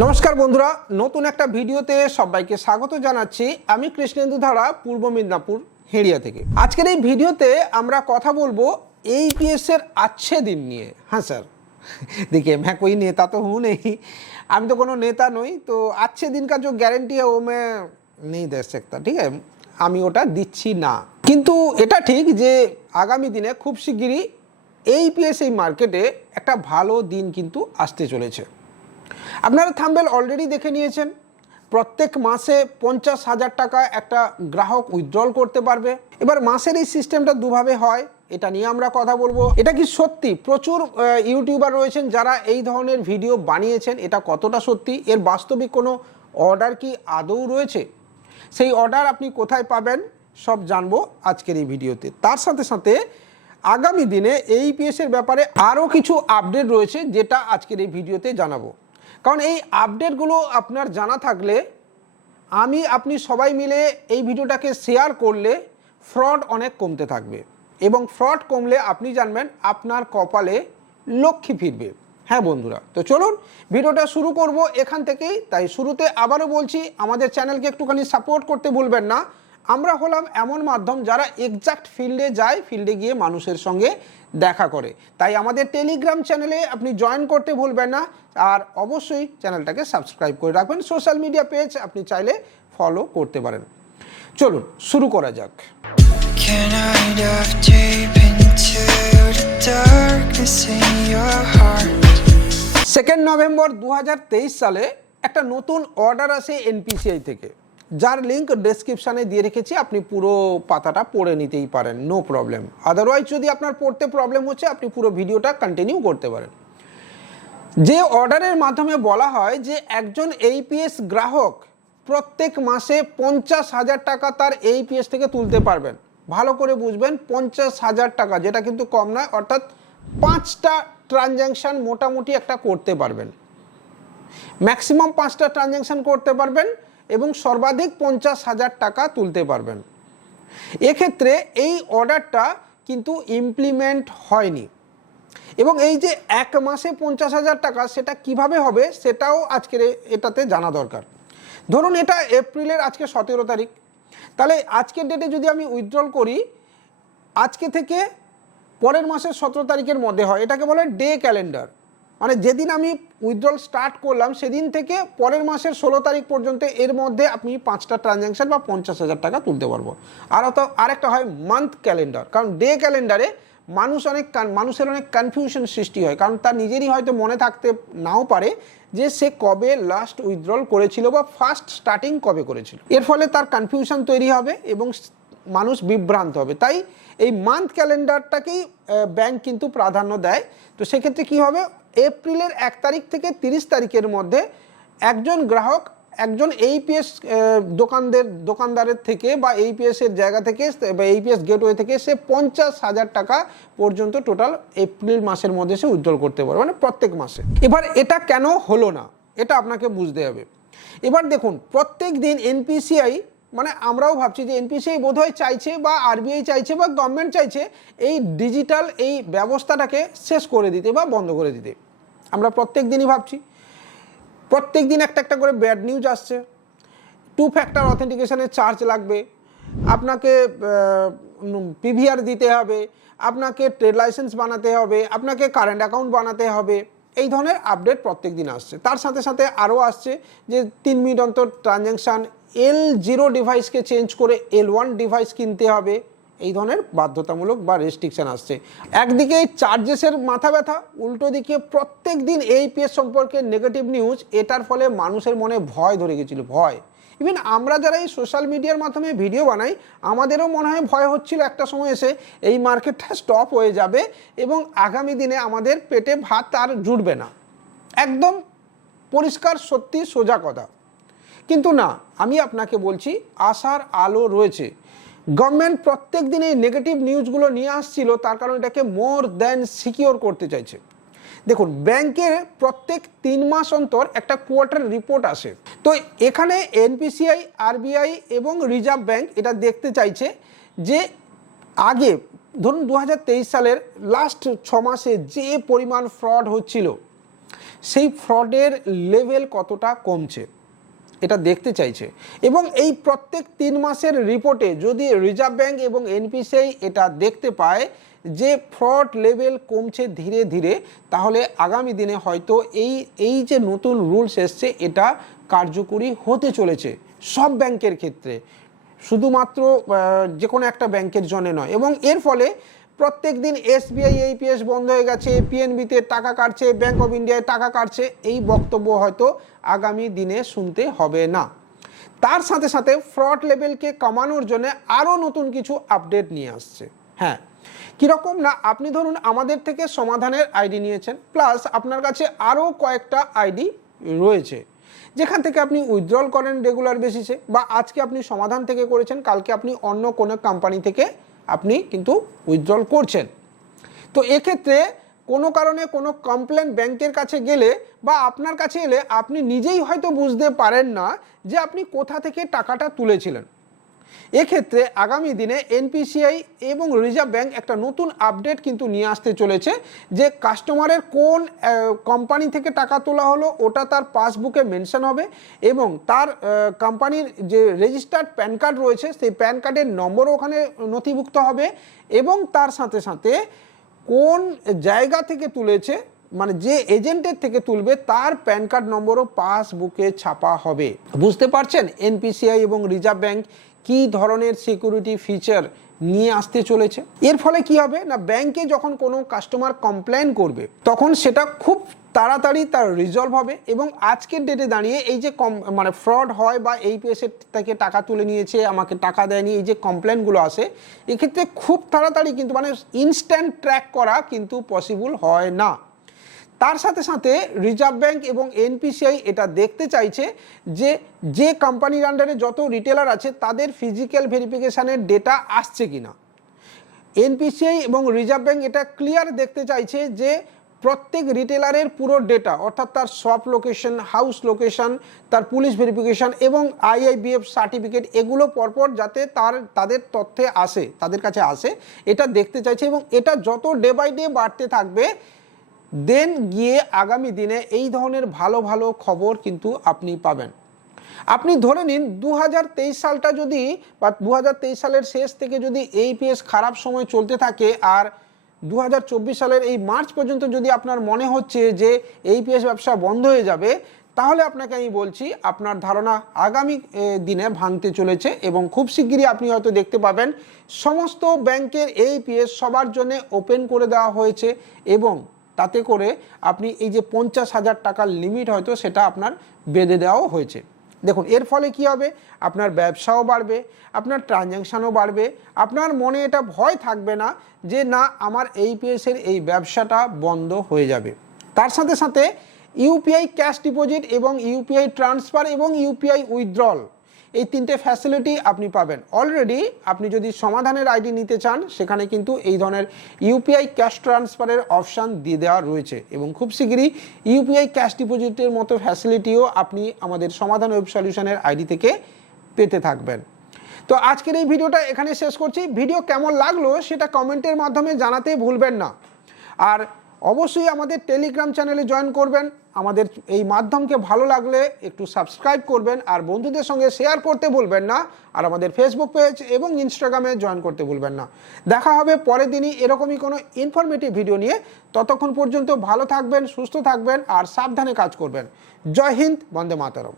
নমস্কার বন্ধুরা নতুন একটা ভিডিওতে সবাইকে স্বাগত জানাচ্ছি আমি কৃষ্ণেন্দু ধারা পূর্ব মিদনাপুর হেড়িয়া থেকে আজকের এই ভিডিওতে আমরা কথা বলবো এইপিএস এর আচ্ছে দিন নিয়ে হ্যাঁ স্যার देखिए मैं कोई नेता तो हूँ नहीं আমি তো কোনো নেতা নই তো আচ্ছে দিন কা जो গ্যারেন্টি है वो मैं नहीं दे सकता ঠিক আছে আমি ওটা দিচ্ছি না কিন্তু এটা ঠিক যে আগামী দিনে খুব শিগগিরই এইপিএস এই মার্কেটে একটা ভালো দিন কিন্তু আসতে চলেছে আপনারা থাম্বেল অলরেডি দেখে নিয়েছেন। প্রত্যেক মাসে পঞ্চাশ হাজার টাকা একটা গ্রাহক উইথড্রল করতে পারবে। এবার মাসের এই সিস্টেমটা দুভাবে হয়, এটা নিয়ে আমরা কথা বলব। এটা কি সত্যি? প্রচুর ইউটিউবার রয়েছেন যারা এই ধরনের ভিডিও বানিয়েছেন, এটা কতটা সত্যি? এর বাস্তবিক কোনো অর্ডার কি আদৌ রয়েছে? সেই অর্ডার আপনি কোথায় পাবেন, সব জানব আজকের এই ভিডিওতে। তার সাথে সাথে আগামী দিনে এইপিএস এর ব্যাপারে আরও কিছু আপডেট রয়েছে, যেটা আজকের এই ভিডিওতে জানাব। কারণ এই আপডেটগুলো আপনার জানা থাকলে আমি, আপনি সবাই মিলে এই ভিডিওটাকে শেয়ার করলে ফ্রড অনেক কমতে থাকবে এবং ফ্রড কমলে আপনি জানবেন আপনার কপালে লক্ষ্মী ফিরবে। হ্যাঁ বন্ধুরা, তো চলুন ভিডিওটা শুরু করব এখান থেকেই। তাই শুরুতে আবারও বলছি, আমাদের চ্যানেলকে একটুখানি সাপোর্ট করতে ভুলবেন না। আমরা হলাম এমন মাধ্যম যারা এক্সাক্ট ফিল্ডে যায় ফিল্ডে গিয়ে মানুষের সঙ্গে দেখা করে। তাই আমাদের টেলিগ্রাম চ্যানেলে আপনি জয়েন করতে ভুলবেন না। আর অবশ্যই চ্যানেলটাকে সাবস্ক্রাইব করে রাখবেন। সোশ্যাল মিডিয়া পেজ আপনি চাইলে ফলো করতে পারেন। চলুন শুরু করা যাক। Can I dive deep into the darkness in your heart? Second November দু হাজার তেইশ সালে একটা নতুন অর্ডার আসে এনপিসিআই থেকে। যার লিঙ্ক ডেসক্রিপশানে দিয়ে রেখেছি, আপনি পুরো পাতাটা পড়ে নিতেই পারেন নো প্রবলেম আদারওয়াইজ যদি আপনার পড়তে প্রবলেম হচ্ছে, আপনি পুরো ভিডিওটা কন্টিনিউ করতে পারেন। যে অর্ডারের মাধ্যমে বলা হয় যে, একজন এইপিএস গ্রাহক প্রত্যেক মাসে পঞ্চাশ হাজার টাকা তার এইপিএস থেকে তুলতে পারবেন। ভালো করে বুঝবেন, পঞ্চাশ হাজার টাকা, যেটা কিন্তু কম নয়, অর্থাৎ পাঁচটা ট্রানজ্যাকশান মোটামুটি একটা করতে পারবেন। ম্যাক্সিমাম পাঁচটা ট্রানজ্যাকশান করতে পারবেন এবং সর্বাধিক পঞ্চাশ হাজার টাকা তুলতে পারবেন। এক্ষেত্রে এই অর্ডারটা কিন্তু ইমপ্লিমেন্ট হয়নি। এবং এই যে এক মাসে পঞ্চাশ হাজার টাকা সেটা কীভাবে হবে সেটাও আজকের এটাতে জানা দরকার। ধরুন এটা এপ্রিলের আজকে সতেরো তারিখ। তাহলে আজকের ডেটে যদি আমি উইথড্রল করি, আজকে থেকে পরের মাসের সতেরো তারিখের মধ্যে হয়, এটাকে বলে ডে ক্যালেন্ডার মানে যেদিন আমি উইথড্রল স্টার্ট করলাম, সেদিন থেকে পরের মাসের ষোলো তারিখ পর্যন্ত এর মধ্যে আপনি পাঁচটা ট্রানজ্যাকশন বা পঞ্চাশ হাজার টাকা তুলতে পারব। আর তো আরেকটা হয় মান্থ ক্যালেন্ডার কারণ ডে ক্যালেন্ডারে মানুষ অনেক মানুষের অনেক কনফিউশন সৃষ্টি হয়, কারণ তার নিজেরই হয়তো মনে থাকতে নাও পারে যে সে কবে লাস্ট উইথড্রল করেছিল বা ফার্স্ট স্টার্টিং কবে করেছিল। এর ফলে তার কনফিউশন তৈরি হবে এবং মানুষ বিভ্রান্ত হবে। তাই এই মান্থ ক্যালেন্ডারটাকেই ব্যাংক কিন্তু প্রাধান্য দেয়। তো সেক্ষেত্রে কী হবে? এপ্রিলের এক তারিখ থেকে তিরিশ তারিখের মধ্যে একজন গ্রাহক, একজন এইপিএস দোকানদের, দোকানদারের থেকে বা এইপিএস এর জায়গা থেকে বা এইপিএস গেটওয়ে থেকে সে পঞ্চাশ হাজার টাকা পর্যন্ত টোটাল এপ্রিল মাসের মধ্যে সে উজ্জ্বল করতে পারবে মানে প্রত্যেক মাসে। এবার এটা কেন হলো না? এটা আপনাকে বুঝতে হবে। এবার দেখুন, প্রত্যেক দিন এনপিসিআই মানে আমরাও ভাবছি যে এনপিসিআই বোধহয় চাইছে বা আরবিআই চাইছে বা গভর্নমেন্ট চাইছে এই ডিজিটাল এই ব্যবস্থাটাকে শেষ করে দিতে বা বন্ধ করে দিতে। আমরা প্রত্যেক দিনই ভাবছি। প্রত্যেক দিন একটা একটা করে ব্যাড নিউজ আসছে। টু ফ্যাক্টর অথেন্টিকেশনের চার্জ লাগবে। আপনাকে পিভিআর দিতে হবে। আপনাকে ট্রেড লাইসেন্স বানাতে হবে। আপনাকে কারেন্ট অ্যাকাউন্ট বানাতে হবে। এই ধরনের আপডেট প্রত্যেক দিন আসছে। তার সাথে সাথে আরও আসছে যে তিন মিনিট অন্তর ট্রানজ্যাকশান এল জিরো ডিভাইসকে চেঞ্জ করে এল ওয়ান ডিভাইস কিনতে হবে। এই ধরনের বাধ্যতামূলক বা রেস্ট্রিকশন আসছে। একদিকে চার্জেসের মাথা ব্যথা, উল্টো দিকে প্রত্যেক দিন এই পিএস সম্পর্কে নেগেটিভ নিউজ এটার ফলে মানুষের মনে ভয় ধরে গেছিল, ভয়। ইভেন আমরা যারা এই সোশ্যাল মিডিয়ার মাধ্যমে ভিডিও বানাই, আমাদেরও মনে হয় ভয় হচ্ছিল একটা সময় এসে এই মার্কেটটা স্টপ হয়ে যাবে এবং আগামী দিনে আমাদের পেটে ভাত আর জুটবে না। একদম পরিষ্কার, সত্যি, সোজা কথা। কিন্তু না, আমি আপনাকে বলছি, আশার আলো রয়েছে। গভর্নমেন্ট প্রত্যেক দিন এই নেগেটিভ নিউজগুলো নিয়ে আসছিল, তার কারণ এটাকে মোর দেন সিকিওর করতে চাইছে। দেখুন ব্যাংকের প্রত্যেক তিন মাস অন্তর একটা কোয়ার্টার রিপোর্ট আসে। তো এখানে এনপিসিআই আরবিআই এবং রিজার্ভ ব্যাংক এটা দেখতে চাইছে যে, আগে, ধরুন দু হাজার তেইশ সালের লাস্ট ছ মাসে যে পরিমাণ ফ্রড হচ্ছিল, সেই ফ্রডের লেভেল কতটা কমছে? এটা দেখতে চাইছে। এবং এই প্রত্যেক তিন মাসের রিপোর্টে যদি রিজার্ভ ব্যাঙ্ক এবং এনপিসিআই এটা দেখতে পায় যে ফ্রড লেভেল কমছে ধীরে ধীরে, তাহলে আগামী দিনে হয়তো এই এই যে নতুন রুলস এসছে, এটা কার্যকরী হতে চলেছে সব ব্যাংকের ক্ষেত্রে। শুধুমাত্র যে কোনো একটা ব্যাংকের জন্য নয়। এবং এর ফলে প্রত্যেক দিন এসবিআই এইপিএস বন্ধ হয়ে গেছে, পিএনবিতে টাকা কাটছে ব্যাংক অফ ইন্ডিয়ায় টাকা কাটছে, এই বক্তব্য হয়তো আগামী দিনে শুনতে হবে না। তার সাথে সাথে ফ্রড লেভেলকে কমানোর জন্য আরও নতুন কিছু আপডেট নিয়ে আসছে। হ্যাঁ কীরকম না? আপনি ধরুন আমাদের থেকে সমাধানের আইডি নিয়েছেন প্লাস আপনার কাছে আরও কয়েকটা আইডি রয়েছে, যেখান থেকে আপনি উইথড্রল করেন রেগুলার বেসিসে বা আজকে আপনি সমাধান থেকে করেছেন, কালকে আপনি অন্য কোনো কোম্পানি থেকে আপনি কিন্তু উইথড্রল করছেন। তো এক্ষেত্রে কোনো কারণে কোনো কমপ্লেন ব্যাংকের কাছে গেলে বা আপনার কাছে এলে আপনি নিজেই হয়তো বুঝতে পারেন না যে আপনি কোথা থেকে টাকাটা তুলেছিলেন। এক্ষেত্রে আগামী দিনে এনপিসিআই এবং রিজার্ভ ব্যাংক একটা নতুন আপডেট কিন্তু নিয়ে আসতে চলেছে যে কাস্টমারের কোন কোম্পানি থেকে টাকা তোলা হলো, ওটা তার পাসবুকে মেনশন হবে এবং তার কোম্পানির যে রেজিস্টার্ড প্যান কার্ড রয়েছে, সেই প্যান কার্ডের নম্বরও ওখানে নথিভুক্ত হবে এবং তার সাথে সাথে কোন জায়গা থেকে তুলেছে মানে যে এজেন্টের থেকে তুলবে, তার প্যান কার্ড নম্বরও পাসবুকে ছাপা হবে। বুঝতে পারছেন? এনপিসিআই এবং রিজার্ভ ব্যাংক কি ধরনের সিকিউরিটি ফিচার নিয়ে আসতে চলেছে? এর ফলে কি হবে? না ব্যাংকে যখন কোনো কাস্টমার কমপ্লেন করবে, তখন সেটা খুব তাড়াতাড়ি তার রিজলভ হবে এবং আজকের ডেটে দাঁড়িয়ে এই যে কম মানে ফ্রড হয় বা এই পেসের থেকে টাকা তুলে নিয়েছে, আমাকে টাকা দেয়নি, এই যে কমপ্লেনগুলো আসে, এক্ষেত্রে খুব তাড়াতাড়ি কিন্তু মানে ইনস্ট্যান্ট ট্র্যাক করা কিন্তু পসিবল হয় না। তার সাথে সাথে রিজার্ভ ব্যাংক এবং এনপিসিআই এটা দেখতে চাইছে যে যে কোম্পানির আন্ডারে যত রিটেলার আছে, তাদের ফিজিক্যাল ভেরিফিকেশানের ডেটা আসছে কি না এনপিসিআই এবং রিজার্ভ ব্যাংক এটা ক্লিয়ার দেখতে চাইছে যে, প্রত্যেক রিটেলারের পুরো ডেটা অর্থাৎ তার শপ লোকেশন হাউস লোকেশন তার পুলিশ ভেরিফিকেশন এবং আইআইবিএফ সার্টিফিকেট এগুলো পরপর যাতে তার, তাদের তথ্যে আসে, তাদের কাছে আসে, এটা দেখতে চাইছে এবং এটা যত ডে বাই ডে বাড়তে থাকবে দেন গিয়ে আগামী দিনে এই ধরনের ভালো ভালো খবর কিন্তু আপনি পাবেন। আপনি ধরে নিন দু হাজার তেইশ সালটা যদি বা দু হাজার তেইশ সালের শেষ থেকে যদি এই পিএস খারাপ সময় চলতে থাকে আর দু হাজার চব্বিশ সালের এই মার্চ পর্যন্ত যদি আপনার মনে হচ্ছে যে এই পিএস ব্যবসা বন্ধ হয়ে যাবে, তাহলে আপনাকে আমি বলছি আপনার ধারণা আগামী দিনে ভাঙতে চলেছে এবং খুব শিগগিরই আপনি হয়তো দেখতে পাবেন সমস্ত ব্যাংকের এই পিএস সবার জন্য ওপেন করে দেওয়া হয়েছে এবং তাতে করে আপনি এই যে পঞ্চাশ হাজার টাকার লিমিট হয়তো সেটা আপনার বেঁধে দেওয়াও হয়েছে। দেখুন, এর ফলে কি হবে? আপনার ব্যবসাও বাড়বে, আপনার ট্রানজ্যাকশানও বাড়বে। আপনার মনে এটা ভয় থাকবে না যে না, আমার এই পিএসের এই ব্যবসাটা বন্ধ হয়ে যাবে। তার সাথে সাথে ইউপিআই ক্যাশ ডিপোজিট এবং ইউপিআই ট্রান্সফার এবং ইউপিআই উইথড্রল এই তিনটে ফ্যাসিলিটি আপনি পাবেন। অলরেডি আপনি যদি সমাধানের আইডি নিতে চান, সেখানে কিন্তু এই ধরনের ইউপিআই ক্যাশ ট্রান্সফারের অপশান দিয়ে দেওয়া রয়েছে এবং খুব শীঘ্রই ইউপিআই ক্যাশ ডিপোজিটের মতো ফ্যাসিলিটিও আপনি আমাদের সমাধান ওয়েব সলিউশনের আইডি থেকে পেতে থাকবেন। তো আজকের এই ভিডিওটা এখানে শেষ করছি। ভিডিও কেমন লাগল সেটা কমেন্টের মাধ্যমে জানাতে ভুলবেন না। আর অবশ্যই আমাদের টেলিগ্রাম চ্যানেলে জয়েন করবেন। আমাদের এই মাধ্যমকে ভালো লাগলে একটু সাবস্ক্রাইব করবেন আর বন্ধুদের সঙ্গে শেয়ার করতে ভুলবেন না আর আমাদের ফেসবুক পেজ এবং ইনস্টাগ্রামে জয়েন করতে ভুলবেন না। দেখা হবে পরের দিনই এরকমই কোনো ইনফরমেটিভ ভিডিও নিয়ে। ততক্ষণ পর্যন্ত ভালো থাকবেন, সুস্থ থাকবেন আর সাবধানে কাজ করবেন। জয় হিন্দ, বন্দে মাতারম।